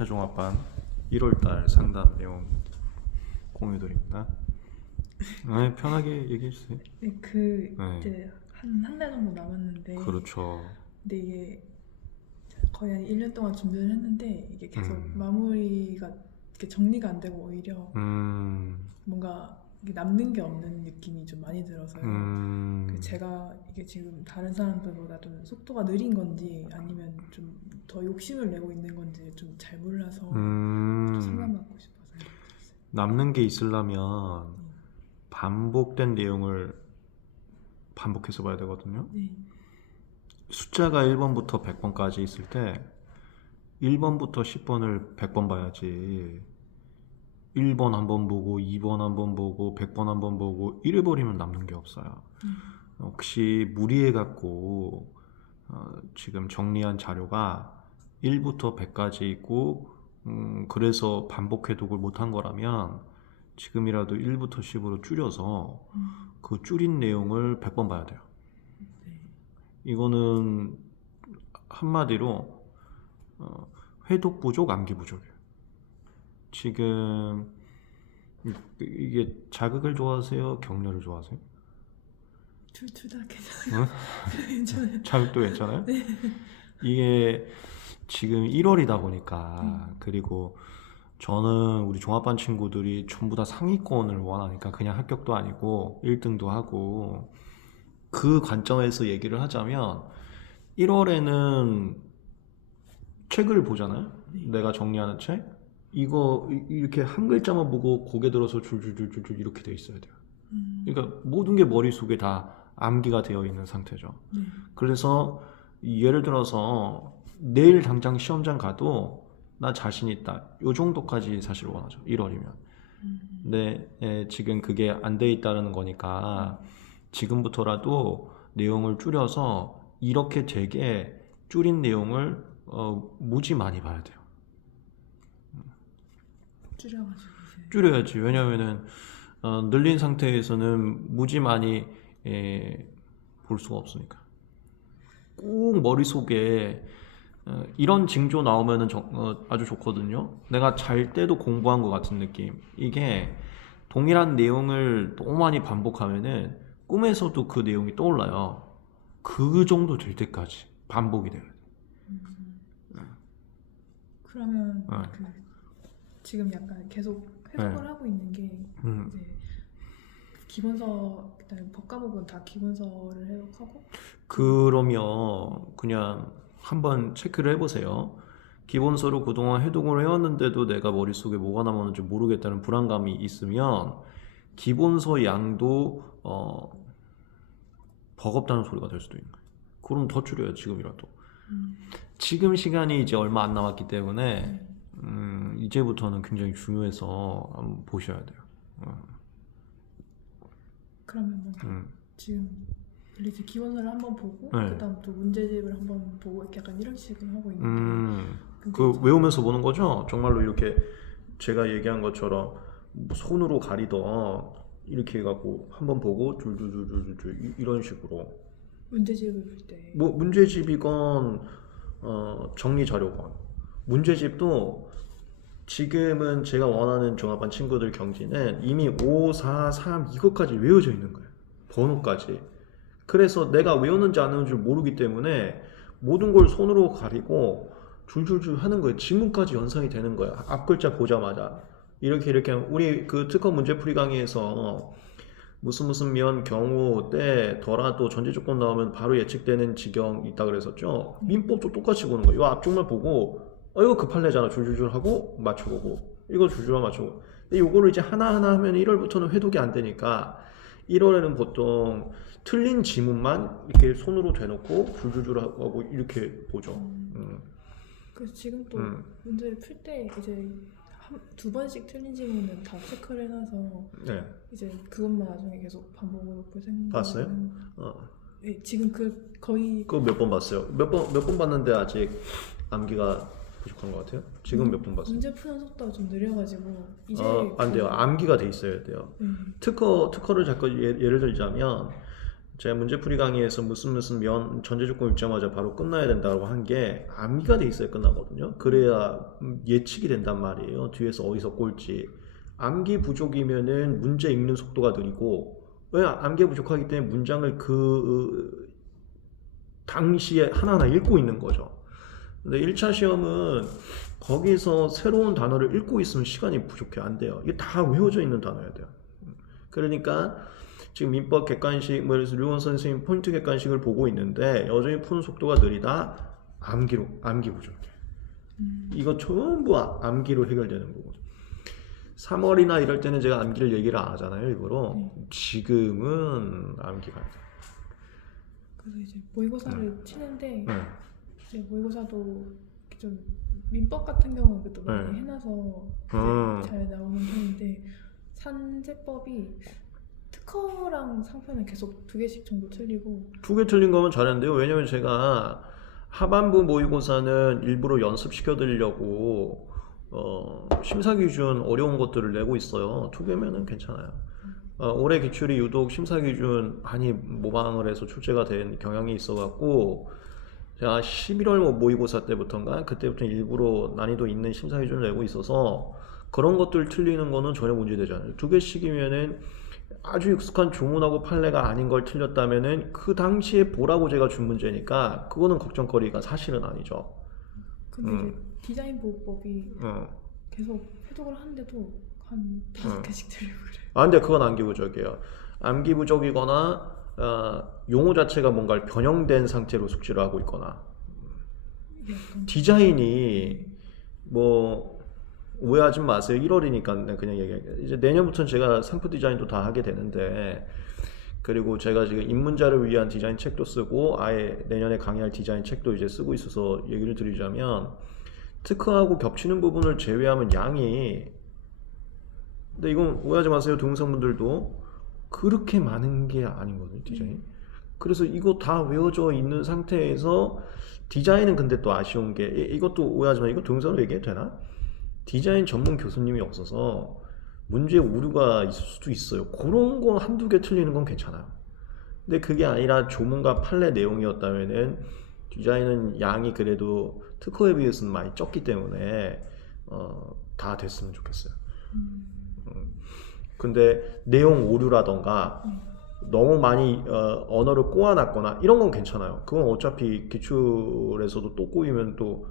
2차 종합반 1월달 상담 내용 공유드립니다. 네, 편하게 얘기해 주세요. 네, 네, 이제 한 달 정도 남았는데, 그렇죠. 근데 이게 거의 한 1년 동안 준비를 했는데 이게 계속 마무리가 이렇게 정리가 안 되고 오히려 뭔가 이게 남는 게 없는 느낌이 좀 많이 들어서요. 제가 이게 지금 다른 사람들보다 좀 속도가 느린 건지 아니면 좀 더 욕심을 내고 있는 건지 좀 잘 몰라서 좀 상담받고 싶어서 이렇게 드렸어요. 남는 게 있으려면 반복된 내용을 반복해서 봐야 되거든요. 네. 숫자가 1번부터 100번까지 있을 때 1번부터 10번을 100번 봐야지 1번 한 번 보고 2번 한 번 보고 100번 한 번 보고 이래버리면 남는 게 없어요. 혹시 무리해갖고 지금 정리한 자료가 1부터 100까지 있고 그래서 반복 해독을 못한 거라면 지금이라도 1부터 10으로 줄여서 그 줄인 내용을 100번 봐야 돼요. 네. 이거는 한마디로 회독 부족, 암기 부족이에요. 지금 이게 자극을 좋아하세요? 격려를 좋아하세요? 둘 다 괜찮아요. 괜찮아요. 자극도 괜찮아요? 이게 지금 1월이다 보니까 그리고 저는 우리 종합반 친구들이 전부 다 상위권을 원하니까 그냥 합격도 아니고 1등도 하고 그 관점에서 얘기를 하자면 1월에는 책을 보잖아요. 내가 정리하는 책. 이거 이렇게 한 글자만 보고 고개 들어서 줄줄줄줄 이렇게 돼 있어야 돼요. 그러니까 모든 게 머릿속에 다 암기가 되어 있는 상태죠. 그래서 예를 들어서 내일 당장 시험장 가도 나 자신 있다. 요 정도까지 사실 원하죠. 1월이면. 근데 지금 그게 안 돼 있다는 거니까 지금부터라도 내용을 줄여서 이렇게 되게 줄인 내용을 무지 많이 봐야 돼요. 줄여가지고 이제. 줄여야지. 왜냐면은 늘린 상태에서는 무지 많이 볼 수가 없으니까. 꼭 머릿속에 이런 징조 나오면은 아주 좋거든요. 내가 잘 때도 공부한 것 같은 느낌. 이게 동일한 내용을 너무 많이 반복하면은 꿈에서도 그 내용이 떠올라요. 그 정도 될 때까지 반복이 돼요. 그러면 네. 지금 약간 계속 해석을 네. 하고 있는 게 이제 기본서 그다음에 법과목은 다 기본서를 해석하고 그러면 그냥 한번 체크를 해보세요. 기본서로 그동안 해독을 해왔는데도 내가 머릿속에 뭐가 남았는지 모르겠다는 불안감이 있으면 기본서 양도 버겁다는 소리가 될 수도 있는 거예요. 그럼 더 줄여요, 지금이라도. 지금 시간이 이제 얼마 안 남았기 때문에 이제부터는 굉장히 중요해서 한번 보셔야 돼요. 그러면 뭔가 지금 이제 기본서를 한번 보고 네. 그다음 또 문제집을 한번 보고 이렇게 약간 이런 식으로 하고 있는데 근데 그 이제 외우면서 보는 거죠? 정말로 이렇게 제가 얘기한 것처럼 뭐 손으로 가리던 이렇게 해갖고 한번 보고 줄줄줄줄줄 이런 식으로 문제집을 볼 때 뭐 문제집이건 정리 자료건 문제집도 지금은 제가 원하는 종합반 친구들 경지는 이미 5, 4, 3 이것까지 외워져 있는 거예요. 번호까지. 그래서 내가 외웠는지 안 외웠는지 모르기 때문에 모든 걸 손으로 가리고 줄줄줄 하는 거예요. 지문까지 연상이 되는 거예요. 앞 글자 보자마자. 이렇게 우리 그 특허 문제풀이 강의에서 무슨 면, 경우, 때, 더라도 전제 조건 나오면 바로 예측되는 지경 있다 그랬었죠. 민법도 똑같이 보는 거예요. 이 앞쪽만 보고 이거 급할래잖아. 줄줄줄 하고 맞춰보고 이거 줄줄 맞춰보고. 근데 요거를 이제 하나하나 하면 1월부터는 회독이 안 되니까 1월에는 보통 틀린 지문만 이렇게 손으로 대놓고 줄줄줄 하고 이렇게 보죠. 그래서 지금 또 문제를 풀 때 이제 두 번씩 틀린 지문은 다 체크를 해놔서 네. 이제 그것만 나중에 계속 반복으로 볼 생각. 봤어요? 네, 지금 거의 그거 몇 번 봤어요? 몇 번 봤는데 아직 암기가 부족한 것 같아요? 지금 몇 번 봤어요? 문제 푸는 속도가 좀 느려가지고 이제 안 돼요. 암기가 돼 있어야 돼요. 특허를 잠깐 예를 들자면 제가 문제풀이 강의에서 무슨 면 전제 조건 읽자마자 바로 끝나야 된다고 한 게 암기가 돼 있어야 끝나거든요. 그래야 예측이 된단 말이에요. 뒤에서 어디서 꼴지. 암기 부족이면은 문제 읽는 속도가 느리고, 왜 암기 부족하기 때문에 문장을 그 당시에 하나하나 읽고 있는 거죠. 근데 1차 시험은 거기서 새로운 단어를 읽고 있으면 시간이 부족해. 안 돼요. 이게 다 외워져 있는 단어여야 돼요. 그러니까 지금 민법 객관식, 뭐 그래서 류원 선생님 포인트 객관식을 보고 있는데 여전히 푸는 속도가 느리다. 암기 부족해. 이거 전부 암기로 해결되는 거고. 3월이나 이럴 때는 제가 암기를 얘기를 안 하잖아요, 일부러. 지금은 암기가 안 돼. 그래서 이제 모의고사를 치는데 이제 모의고사도 좀 민법 같은 경우는 그래도 많이 해놔서 이제 잘 나오는 편인데 산재법이 특허랑 상표는 계속 2개씩 정도 틀리고 2개 틀린 거면 잘했는데요. 왜냐면 제가 하반부 모의고사는 일부러 연습시켜 드리려고 심사 기준 어려운 것들을 내고 있어요. 2개면은 괜찮아요. 올해 기출이 유독 심사 기준 많이 모방을 해서 출제가 된 경향이 있어갖고 제가 11월 모의고사 때부터인가 그때부터 일부러 난이도 있는 심사 기준을 내고 있어서 그런 것들 틀리는 거는 전혀 문제되잖아요. 2개씩이면은 아주 익숙한 조문하고 판례가 아닌 걸 틀렸다면은 그 당시에 보라고 제가 준 문제니까 그거는 걱정거리가 사실은 아니죠. 근데 이제 디자인 보호법이 계속 해독을 하는데도 한 5개씩 틀리고 그래요. 근데 그건 암기 부족이에요. 암기 부족이거나 용어 자체가 뭔가 변형된 상태로 숙지를 하고 있거나 디자인이 뭐 오해하지 마세요. 1월이니까 그냥 얘기할게요. 이제 내년부터는 제가 상표 디자인도 다 하게 되는데 그리고 제가 지금 입문자를 위한 디자인 책도 쓰고 아예 내년에 강의할 디자인 책도 이제 쓰고 있어서 얘기를 드리자면 특허하고 겹치는 부분을 제외하면 양이 근데 이건 오해하지 마세요. 동영상분들도 그렇게 많은 게 아니거든요. 디자인. 그래서 이거 다 외워져 있는 상태에서 디자인은 근데 또 아쉬운 게 이것도 오해하지 마. 이거 동영상으로 얘기해도 되나? 디자인 전문 교수님이 없어서 문제 오류가 있을 수도 있어요. 그런 거 한두 개 틀리는 건 괜찮아요. 근데 그게 아니라 조문과 판례 내용이었다면은 디자인은 양이 그래도 특허에 비해서는 많이 적기 때문에 다 됐으면 좋겠어요. 근데 내용 오류라던가 너무 많이 언어를 꼬아놨거나 이런 건 괜찮아요. 그건 어차피 기출에서도 또 꼬이면 또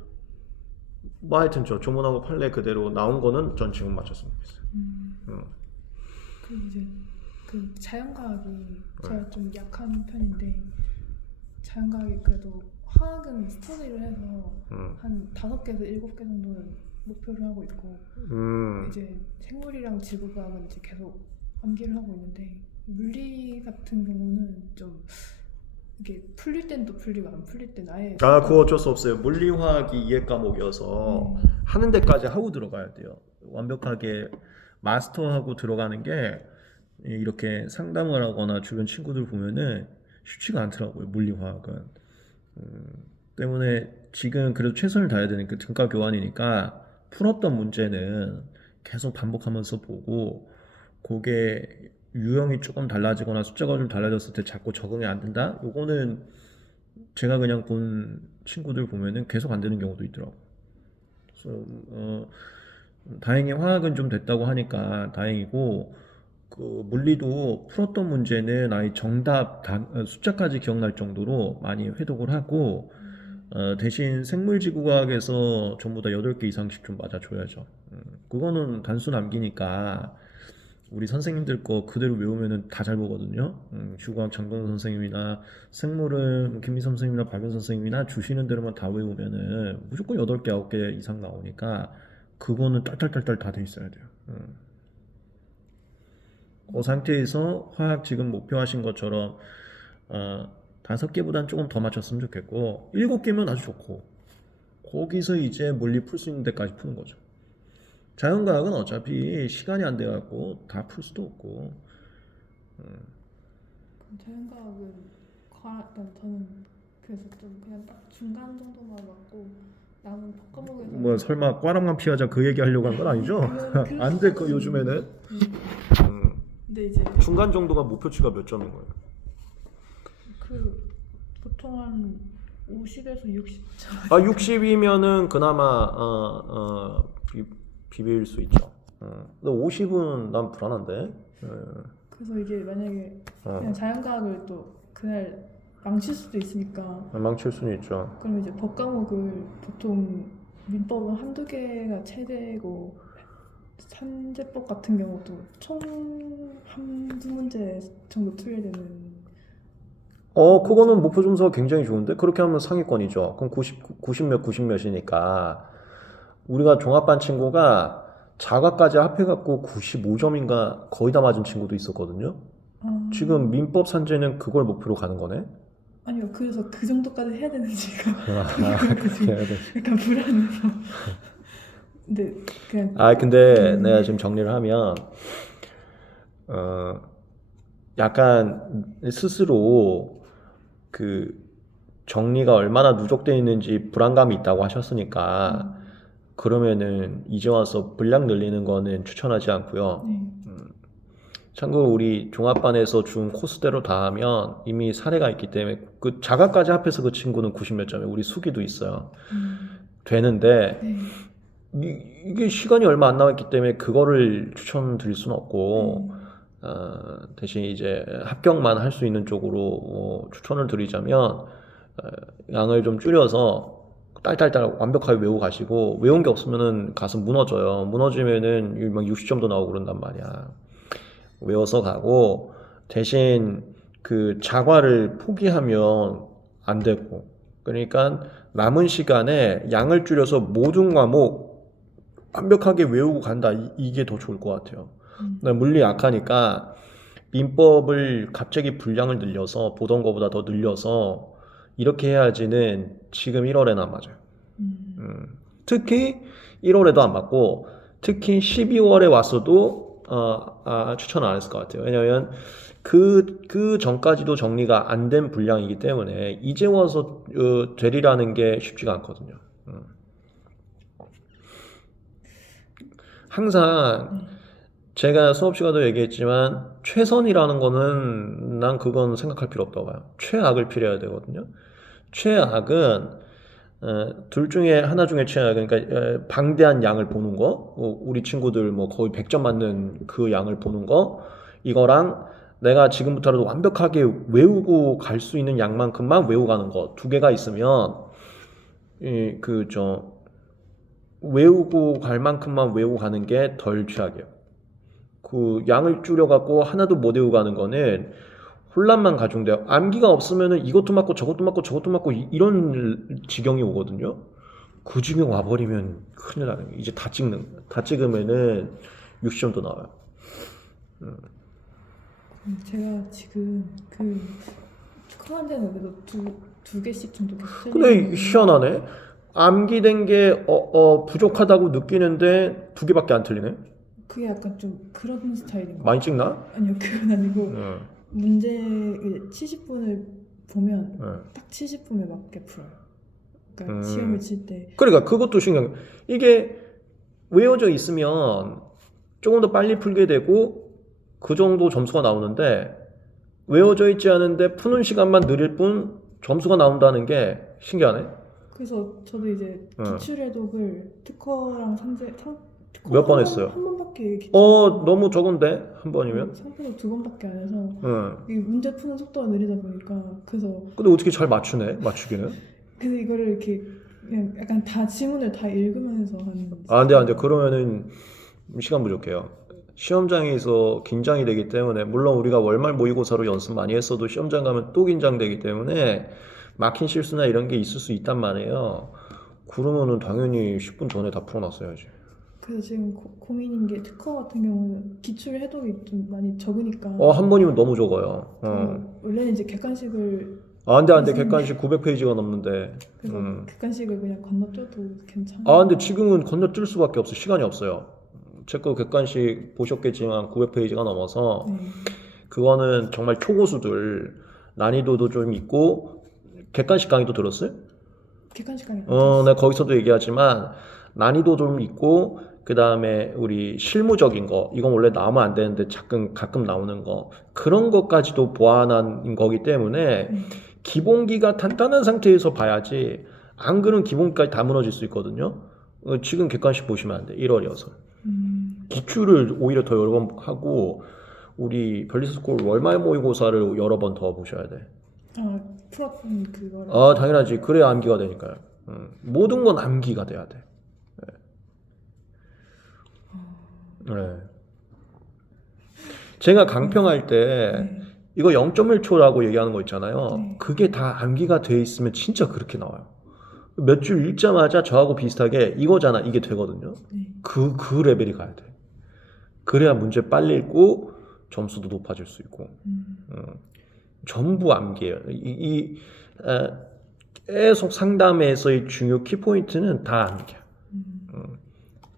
뭐 하여튼 저 조문하고 판례 그대로 나온 거는 전 지금 맞췄으면 좋겠어요. 그 이제 그 자연과학이 제가 좀 약한 편인데 자연과학이 그래도 화학은 스터디를 해서 한 5개에서 7개 정도는 목표를 하고 있고 이제 생물이랑 지구과학은 이제 계속 암기를 하고 있는데 물리 같은 경우는 좀 이게 풀릴 땐 또 풀리고 안 풀릴 땐 아예 그거 어쩔 수 없어요. 물리화학이 이해 과목이어서 하는 데까지 하고 들어가야 돼요. 완벽하게 마스터하고 들어가는 게 이렇게 상담을 하거나 주변 친구들 보면은 쉽지가 않더라고요. 물리화학은. 때문에 지금 그래도 최선을 다해야 되는 그 등가 교환이니까 풀었던 문제는 계속 반복하면서 보고 그게 유형이 조금 달라지거나 숫자가 좀 달라졌을 때 자꾸 적응이 안 된다? 요거는 제가 그냥 본 친구들 보면은 계속 안 되는 경우도 있더라고. 그래서 다행히 화학은 좀 됐다고 하니까 다행이고 그 물리도 풀었던 문제는 아예 정답 숫자까지 기억날 정도로 많이 회독을 하고 대신 생물지구과학에서 전부 다 8개 이상씩 좀 맞아줘야죠. 그거는 단순 암기니까 우리 선생님들 거 그대로 외우면은 다 잘 보거든요. 주과학 장동 선생님이나 생물은 김미선 선생님이나 박연 선생님이나 주시는 대로만 다 외우면은 무조건 8개, 9개 이상 나오니까 그거는 딸딸딸딸 다 돼 있어야 돼요. 그 상태에서 화학 지금 목표하신 것처럼 5개보단 조금 더 맞췄으면 좋겠고 7개면 아주 좋고 거기서 이제 물리 풀 수 있는 데까지 푸는 거죠. 자연과학은 어차피 시간이 안 돼갖고 다 풀 수도 없고. 자연과학은 저는 그래서 좀 그냥 딱 중간 정도만 맞고 남은 과목에서 뭐 설마 꽈랑만 피하자 그 얘기 하려고 한 건 아니죠? 안 돼 그 요즘에는. 근데 이제 중간 정도가 목표치가 몇 점인 거예요? 보통 한 50에서 60. 아 60이면은 그나마 비빌 수 있죠. 근데 50은 난 불안한데. 그래서 이게 만약에 그냥 자연과학을 또 그날 망칠 수도 있으니까 망칠 수는 있죠. 그럼 이제 법 과목을 보통 민법은 한두 개가 최대고 산재법 같은 경우도 총 한두 문제 정도 틀려야 되는. 그거는 목표 점수가 굉장히 좋은데 그렇게 하면 상위권이죠. 그럼 90 몇이니까 우리가 종합반 친구가 자가까지 합해갖고 95점인가 거의 다 맞은 친구도 있었거든요. 지금 민법 산재는 그걸 목표로 가는 거네. 아니요, 그래서 그 정도까지 해야 되는지가 그렇게 해야 돼. 약간 불안해서. 근데 그냥 근데 내가 지금 정리를 하면 약간 스스로 그 정리가 얼마나 누적되어 있는지 불안감이 있다고 하셨으니까 그러면은 이제 와서 분량 늘리는 거는 추천하지 않고요. 참고로 우리 종합반에서 준 코스대로 다 하면 이미 사례가 있기 때문에 그 자가까지 합해서 그 친구는 90 몇 점에 우리 수기도 있어요. 되는데 이게 시간이 얼마 안 남았기 때문에 그거를 추천드릴 수는 없고 대신 이제 합격만 할 수 있는 쪽으로 추천을 드리자면 양을 좀 줄여서 딸딸딸 완벽하게 외우고 가시고 외운 게 없으면은 가슴 무너져요. 무너지면은 막 60점도 나오고 그런단 말이야. 외워서 가고 대신 그 자과를 포기하면 안 되고 그러니까 남은 시간에 양을 줄여서 모든 과목 완벽하게 외우고 간다. 이게 더 좋을 것 같아요. 물리 약하니까 민법을 갑자기 분량을 늘려서 보던 것보다 더 늘려서 이렇게 해야지는 지금 1월에는 안 맞아요. 특히 1월에도 안 맞고 특히 12월에 왔어도 추천 안 했을 것 같아요. 왜냐면 그 전까지도 정리가 안 된 분량이기 때문에 이제 와서 되리라는 게 쉽지가 않거든요. 항상 제가 수업 시간도 얘기했지만 최선이라는 거는 난 그건 생각할 필요 없다고 봐요. 최악을 피해야 되거든요. 최악은 둘 중에 하나 중에 최악, 그러니까 방대한 양을 보는 거, 우리 친구들 뭐 거의 100점 맞는 그 양을 보는 거, 이거랑 내가 지금부터라도 완벽하게 외우고 갈 수 있는 양만큼만 외우고 가는 거, 두 개가 있으면 외우고 갈 만큼만 외우고 가는 게 덜 최악이에요. 그 양을 줄여갖고 하나도 못 외우고 가는 거는 혼란만 가중돼요. 암기가 없으면은 이것도 맞고 저것도 맞고 저것도 맞고 이런 지경이 오거든요. 그 지경 와버리면 큰일 나는 거예요. 이제 다 찍으면은 60점도 나와요. 제가 지금 그 특허한 데는 그래도 두 개씩 정도 계속 근데 희한하네. 암기된 게 부족하다고 느끼는데 2개밖에 안 틀리네. 그게 약간 좀 그런 스타일인 거. 많이 찍나? 아니요, 그건 아니고 문제 70분을 보면 딱 70분에 맞게 풀어요. 그러니까 시험을 칠 때. 그러니까 그것도 신기한 거. 이게 외워져 있으면 조금 더 빨리 풀게 되고 그 정도 점수가 나오는데 외워져 있지 않은데 푸는 시간만 느릴 뿐 점수가 나온다는 게 신기하네. 그래서 저도 이제 기출해독을 특허랑 몇 번 했어요? 한 번밖에 너무 적은데? 한 번이면? 3분의 2번밖에 안 해서 이 문제 푸는 속도가 느리다 보니까 그래서 근데 어떻게 잘 맞추기는? 그래서 이거를 이렇게 그냥 약간 다 지문을 다 읽으면서 하는. 안 돼. 그러면은 시간 부족해요. 시험장에서 긴장이 되기 때문에 물론 우리가 월말 모의고사로 연습 많이 했어도 시험장 가면 또 긴장되기 때문에 막힌 실수나 이런 게 있을 수 있단 말이에요. 그러면은 당연히 10분 전에 다 풀어놨어야지. 그래서 지금 고민인 게 특허 같은 경우는 기출 해독이 좀 많이 적으니까. 한 번이면 너무 적어요. 원래는 이제 객관식을. 안 돼. 객관식 900페이지가 넘는데. 그래서 객관식을 그냥 건너뛰어도 괜찮아. 근데 지금은 건너뛸 수밖에 없어. 시간이 없어요. 제 거 객관식 보셨겠지만 900페이지가 넘어서 그거는 정말 초고수들 난이도도 좀 있고 객관식 강의도 들었어요? 객관식 강의. 내가 거기서도 얘기하지만 난이도 좀 있고 그 다음에 우리 실무적인 거 이건 원래 나오면 안 되는데 가끔 나오는 거 그런 것까지도 보완한 거기 때문에 기본기가 단단한 상태에서 봐야지 안 그러면 기본기까지 다 무너질 수 있거든요. 지금 객관식 보시면 안 돼. 1월이어서 기출을 오히려 더 여러 번 하고 우리 별리스콜 월말 모의고사를 여러 번 더 보셔야 돼. 아, 풀었던 그거를. 아, 당연하지. 그래야 암기가 되니까요. 모든 건 암기가 돼야 돼. 네. 제가 강평할 때 네. 이거 0.1초라고 얘기하는 거 있잖아요. 네. 그게 다 암기가 돼 있으면 진짜 그렇게 나와요. 몇 줄 읽자마자 저하고 비슷하게 이거잖아. 이게 되거든요. 네. 그 레벨이 가야 돼. 그래야 문제 빨리 읽고 점수도 높아질 수 있고. 전부 암기예요. 계속 상담에서의 중요 키포인트는 다 암기야.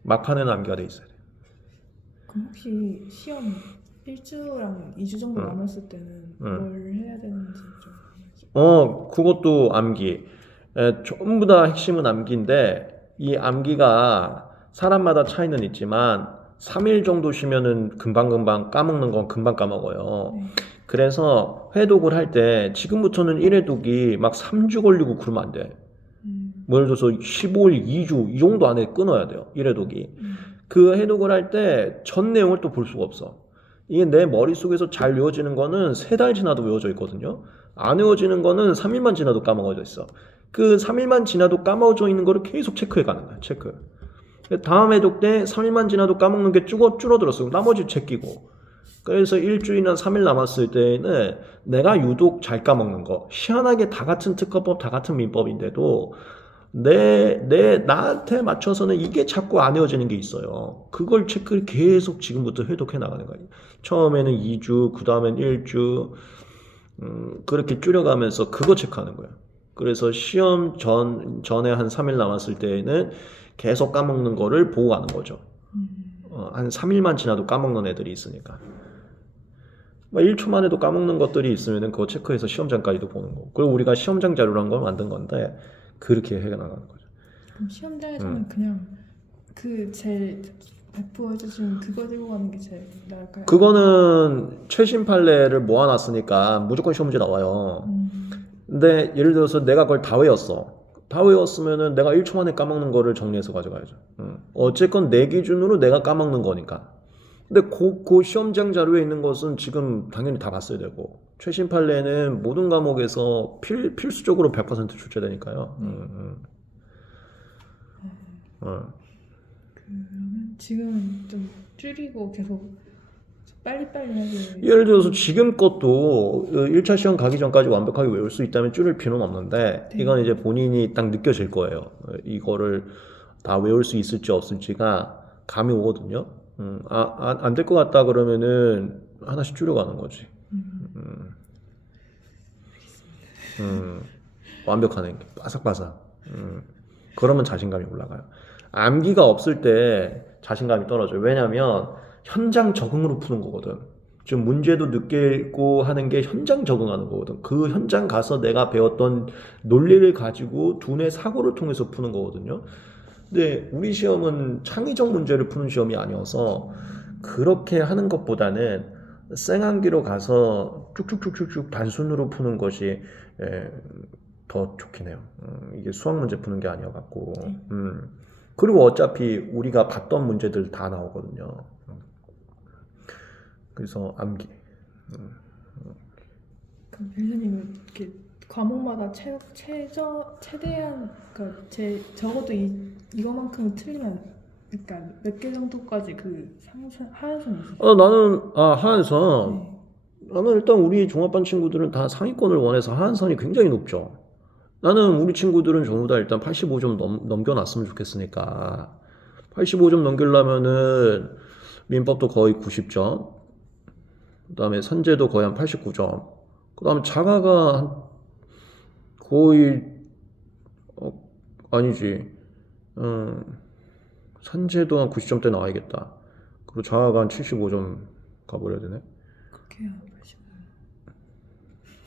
막판에는 암기가 돼 있어야 돼. 그럼 혹시 시험 1주랑 2주 정도 남았을 때는 뭘 해야 되는지 좀. 그것도 암기. 전부 다 핵심은 암기인데 이 암기가 사람마다 차이는 있지만 3일 정도 쉬면은 금방금방 까먹는 건 금방 까먹어요. 네. 그래서 회독을 할 때 지금부터는 1회독이 막 3주 걸리고 그러면 안 돼. 뭐 예를 들어서 15일, 2주 이 정도 안에 끊어야 돼요. 1회독이. 그 해독을 할 때 전 내용을 또 볼 수가 없어. 이게 내 머릿속에서 잘 외워지는 거는 3달 지나도 외워져 있거든요. 안 외워지는 거는 3일만 지나도 까먹어져 있어. 그 3일만 지나도 까먹어져 있는 거를 계속 체크해 가는 거야. 체크. 다음 해독 때 3일만 지나도 까먹는 게 줄어들었어. 나머지 제끼고. 그래서 일주일이나 3일 남았을 때는 내가 유독 잘 까먹는 거. 희한하게 다 같은 특허법, 다 같은 민법인데도 나한테 맞춰서는 이게 자꾸 안 외워지는 게 있어요. 그걸 체크를 계속 지금부터 회독해 나가는 거예요. 처음에는 2주, 그 다음엔 1주, 그렇게 줄여가면서 그거 체크하는 거예요. 그래서 시험 전에 한 3일 남았을 때에는 계속 까먹는 거를 보고 가는 거죠. 한 3일만 지나도 까먹는 애들이 있으니까. 1초만 해도 까먹는 것들이 있으면 그거 체크해서 시험장까지도 보는 거고. 그리고 우리가 시험장 자료란 걸 만든 건데 그렇게 해나가는 거죠. 그럼 시험장에서는 그냥 그 제일 배포해 주신 그거 들고 가는 게 제일 나을까요? 그거는 최신 판례를 모아놨으니까 무조건 시험 문제 나와요. 근데 예를 들어서 내가 그걸 다 외웠어. 다 외웠으면은 내가 1초 만에 까먹는 거를 정리해서 가져가야죠. 어쨌건 내 기준으로 내가 까먹는 거니까. 근데 그 시험장 자료에 있는 것은 지금 당연히 다 봤어야 되고 최신 판례는 모든 과목에서 필수적으로 100% 출제되니까요. 그러면 지금 좀 줄이고 계속 빨리빨리 예를 들어서 지금 것도 1차 시험 가기 전까지 완벽하게 외울 수 있다면 줄일 필요는 없는데 네. 이건 이제 본인이 딱 느껴질 거예요. 이거를 다 외울 수 있을지 없을지가 감이 오거든요. 안 될 것 같다 그러면은 하나씩 줄여가는 거지. 완벽하네. 바삭바삭. 그러면 자신감이 올라가요. 암기가 없을 때 자신감이 떨어져요. 왜냐면 현장 적응으로 푸는 거거든. 지금 문제도 늦게 읽고 하는 게 현장 적응하는 거거든. 그 현장 가서 내가 배웠던 논리를 가지고 두뇌 사고를 통해서 푸는 거거든요. 근데 우리 시험은 창의적 문제를 푸는 시험이 아니어서 그렇게 하는 것보다는 생암기로 가서 쭉쭉쭉쭉쭉 단순으로 푸는 것이 더 좋긴 해요. 이게 수학 문제 푸는 게 아니어갖고. 그리고 어차피 우리가 봤던 문제들 다 나오거든요. 그래서 암기. 그럼 교수님은 이렇게 과목마다 최대한 그러니까 적어도 이거만큼은 틀리면 그러니까 몇 개 정도까지 그 하한선이 있어요? 나는 하한선. 네. 나는 일단 우리 종합반 친구들은 다 상위권을 원해서 하한선이 굉장히 높죠. 나는 우리 친구들은 전부 다 일단 85점 넘겨놨으면 좋겠으니까 85점 넘기려면은 민법도 거의 90점, 그 다음에 선제도 거의 한 89점, 그 다음에 자가가 한 거의 아니지, 선제도 한 90점대 나와야겠다. 그리고 자가가 한 75점 가버려야 되네. 그렇게 해야 85.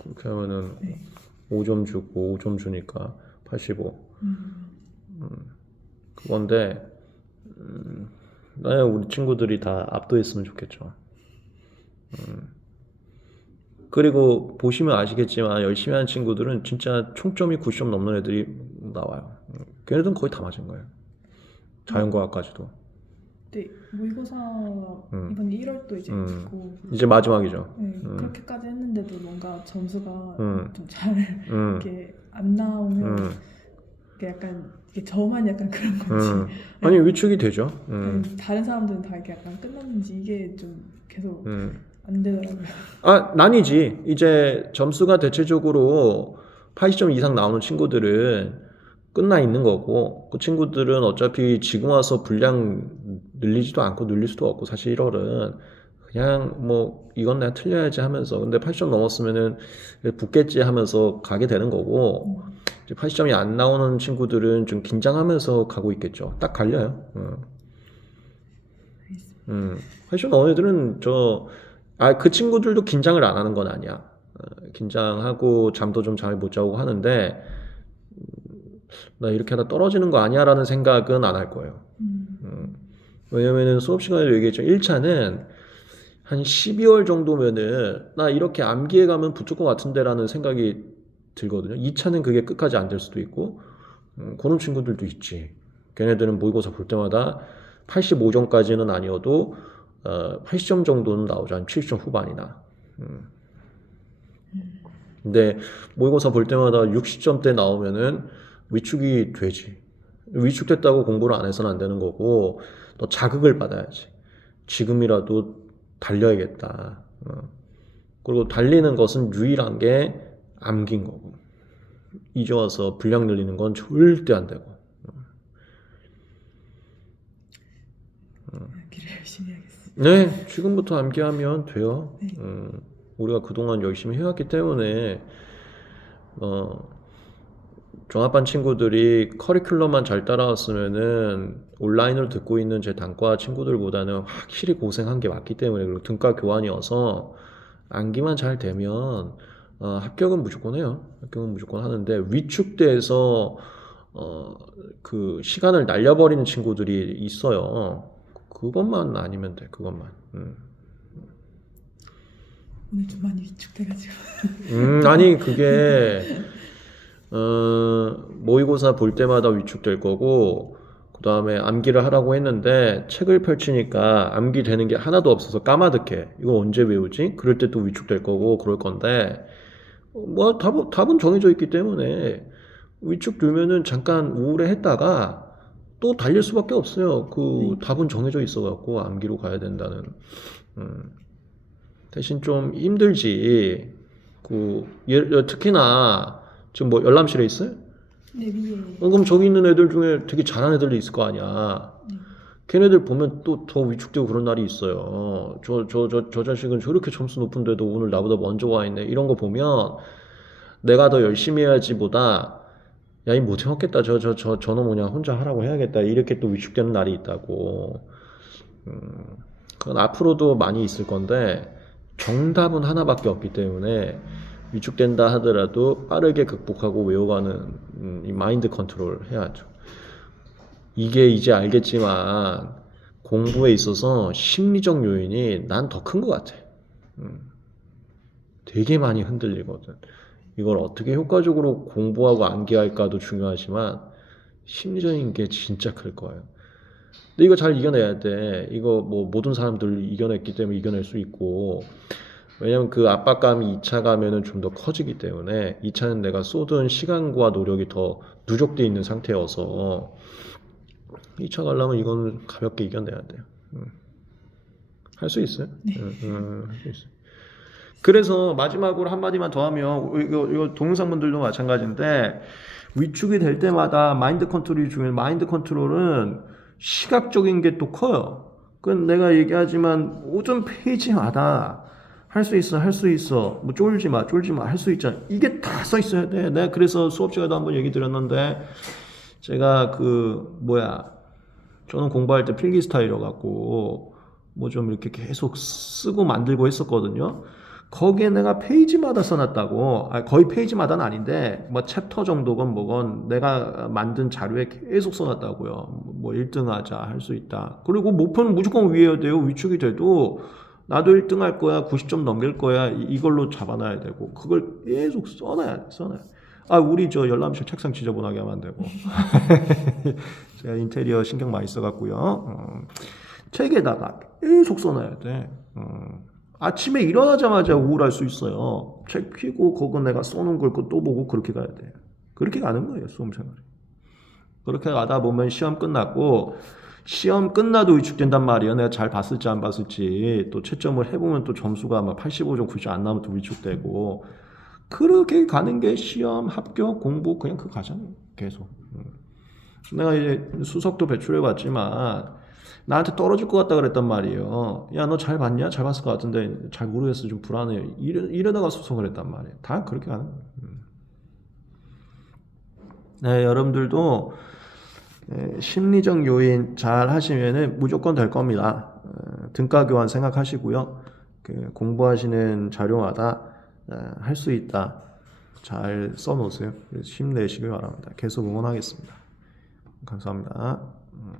그렇게 하면은 네. 5점 주고 5점 주니까 85. 그건데 만약 우리 친구들이 다 압도했으면 좋겠죠. 그리고 보시면 아시겠지만 열심히 하는 친구들은 진짜 총점이 90점 넘는 애들이 나와요. 걔네들은 거의 다 맞은 거예요. 자연과학까지도. 네, 모의고사 이번 1월도 이제 듣고 이제 마지막이죠. 네, 그렇게까지 했는데도 뭔가 점수가 좀 잘 음. 이렇게 안 나오면 이게 약간 이게 저만 약간 그런 건지 아니 위축이 되죠. 다른 사람들은 다 이렇게 약간 끝났는지 이게 좀 계속 안 되더라고요. 아, 난이지. 이제 점수가 대체적으로 80점 이상 나오는 친구들은 끝나 있는 거고, 그 친구들은 어차피 지금 와서 분량 늘리지도 않고 늘릴 수도 없고, 사실 1월은 그냥 뭐 이건 내가 틀려야지 하면서, 근데 80점 넘었으면은 붙겠지 하면서 가게 되는 거고, 이제 80점이 안 나오는 친구들은 좀 긴장하면서 가고 있겠죠. 딱 갈려요. 80점 넘은 애들은 그 친구들도 긴장을 안 하는 건 아니야. 긴장하고 잠도 좀 잘 못 자고 하는데, 나 이렇게 하다 떨어지는 거 아니야? 라는 생각은 안 할 거예요. 왜냐면은 수업 시간에도 얘기했죠. 1차는 한 12월 정도면은, 나 이렇게 암기해 가면 붙을 것 같은데 라는 생각이 들거든요. 2차는 그게 끝까지 안 될 수도 있고, 그런 친구들도 있지. 걔네들은 모의고사 볼 때마다 85점까지는 아니어도 80점 정도는 나오죠. 한 70점 후반이나. 근데 모의고사 볼 때마다 60점대 나오면은 위축이 되지. 위축됐다고 공부를 안 해서는 안 되는 거고, 너 자극을 받아야지. 지금이라도 달려야겠다. 그리고 달리는 것은 유일한 게 암기인 거고, 이제 와서 분량 늘리는 건 절대 안 되고. 암기를 열심히 하겠습니다. 네, 지금부터 암기하면 돼요. 네. 우리가 그동안 열심히 해왔기 때문에 종합반 친구들이 커리큘럼만 잘 따라왔으면은 온라인으로 듣고 있는 제 단과 친구들보다는 확실히 고생한 게 맞기 때문에, 그리고 등가 교환이어서 암기만 잘 되면 합격은 무조건 해요. 합격은 무조건 하는데, 위축돼서 그 시간을 날려버리는 친구들이 있어요. 그것만 아니면 돼. 그것만. 오늘 좀 많이 위축돼가지고. 아니 그게 모의고사 볼 때마다 위축될 거고, 그 다음에 암기를 하라고 했는데 책을 펼치니까 암기되는 게 하나도 없어서 까마득해. 이거 언제 외우지? 그럴 때 또 위축될 거고 그럴 건데, 뭐 답은 정해져 있기 때문에 위축 들면은 잠깐 우울해했다가 또 달릴 수밖에 없어요. 그 답은 정해져 있어갖고 암기로 가야 된다는. 대신 좀 힘들지. 특히나 지금 뭐 열람실에 있어요? 네, 위에. 그럼 저기 있는 애들 중에 되게 잘하는 애들도 있을 거 아니야. 걔네들 보면 또 더 위축되고 그런 날이 있어요. 저 자식은 저렇게 점수 높은데도 오늘 나보다 먼저 와 있네. 이런 거 보면 내가 더 열심히 해야지 보다, 야, 이 못해먹겠다. 저놈 그냥 혼자 하라고 해야겠다. 이렇게 또 위축되는 날이 있다고. 그건 앞으로도 많이 있을 건데, 정답은 하나밖에 없기 때문에 위축된다 하더라도 빠르게 극복하고 외워가는 이 마인드 컨트롤 해야죠. 이게 이제 알겠지만 공부에 있어서 심리적 요인이 난 더 큰 것 같아. 되게 많이 흔들리거든. 이걸 어떻게 효과적으로 공부하고 암기할까도 중요하지만 심리적인 게 진짜 클 거예요. 근데 이거 잘 이겨내야 돼. 이거 뭐 모든 사람들 이겨냈기 때문에 이겨낼 수 있고, 왜냐면 그 압박감이 2차 가면은 좀 더 커지기 때문에, 2차는 내가 쏟은 시간과 노력이 더 누적돼 있는 상태여서 2차 가려면 이건 가볍게 이겨내야 돼요. 할 수 있어요. 네. 할 수 있어요. 그래서 마지막으로 한마디만 더 하면, 이거 동영상분들도 마찬가지인데, 위축이 될 때마다 마인드 컨트롤이 중요해요. 마인드 컨트롤은 시각적인 게 또 커요. 그건 내가 얘기하지만 모든 페이지마다 할 수 있어, 할 수 있어, 뭐 쫄지 마, 할 수 있잖아. 이게 다 써 있어야 돼. 내가 그래서 수업 시간에도 한번 얘기 드렸는데, 제가 저는 공부할 때 필기 스타일이어갖고 뭐 좀 이렇게 계속 쓰고 만들고 했었거든요. 거기에 내가 페이지마다 써놨다고. 거의 페이지마다는 아닌데 뭐 챕터 정도건 뭐건 내가 만든 자료에 계속 써놨다고요. 뭐 1등 하자 할 수 있다. 그리고 목표는 무조건 위해야 돼요. 위축이 돼도 나도 1등 할 거야, 90점 넘길 거야, 이걸로 잡아놔야 되고 그걸 계속 써놔야 돼. 우리 저 열람실 책상 지저분하게 하면 안 되고. 제가 인테리어 신경 많이 써갖고요. 책에다가 계속 써놔야 돼. 아침에 일어나자마자 우울할 수 있어요. 책 펴고 그거 내가 써놓은 걸 또 보고 그렇게 가야 돼. 그렇게 가는 거예요, 수험생활이. 그렇게 가다 보면 시험 끝났고, 시험 끝나도 위축된단 말이에요. 내가 잘 봤을지 안 봤을지. 또 채점을 해보면 또 점수가 막 85점, 90점 안 나오면 또 위축되고. 그렇게 가는 게 시험, 합격, 공부, 그냥 그 과정이에요. 계속. 내가 이제 수석도 배출해봤지만, 나한테 떨어질 것 같다 그랬단 말이에요. 야, 너 잘 봤냐? 잘 봤을 것 같은데 잘 모르겠어. 좀 불안해. 이러다가 수석을 했단 말이에요. 다 그렇게 하는 거예요. 네, 여러분들도 심리적 요인 잘 하시면은 무조건 될 겁니다. 등가 교환 생각하시고요. 공부하시는 자료마다 할 수 있다. 잘 써놓으세요. 힘내시길 바랍니다. 계속 응원하겠습니다. 감사합니다.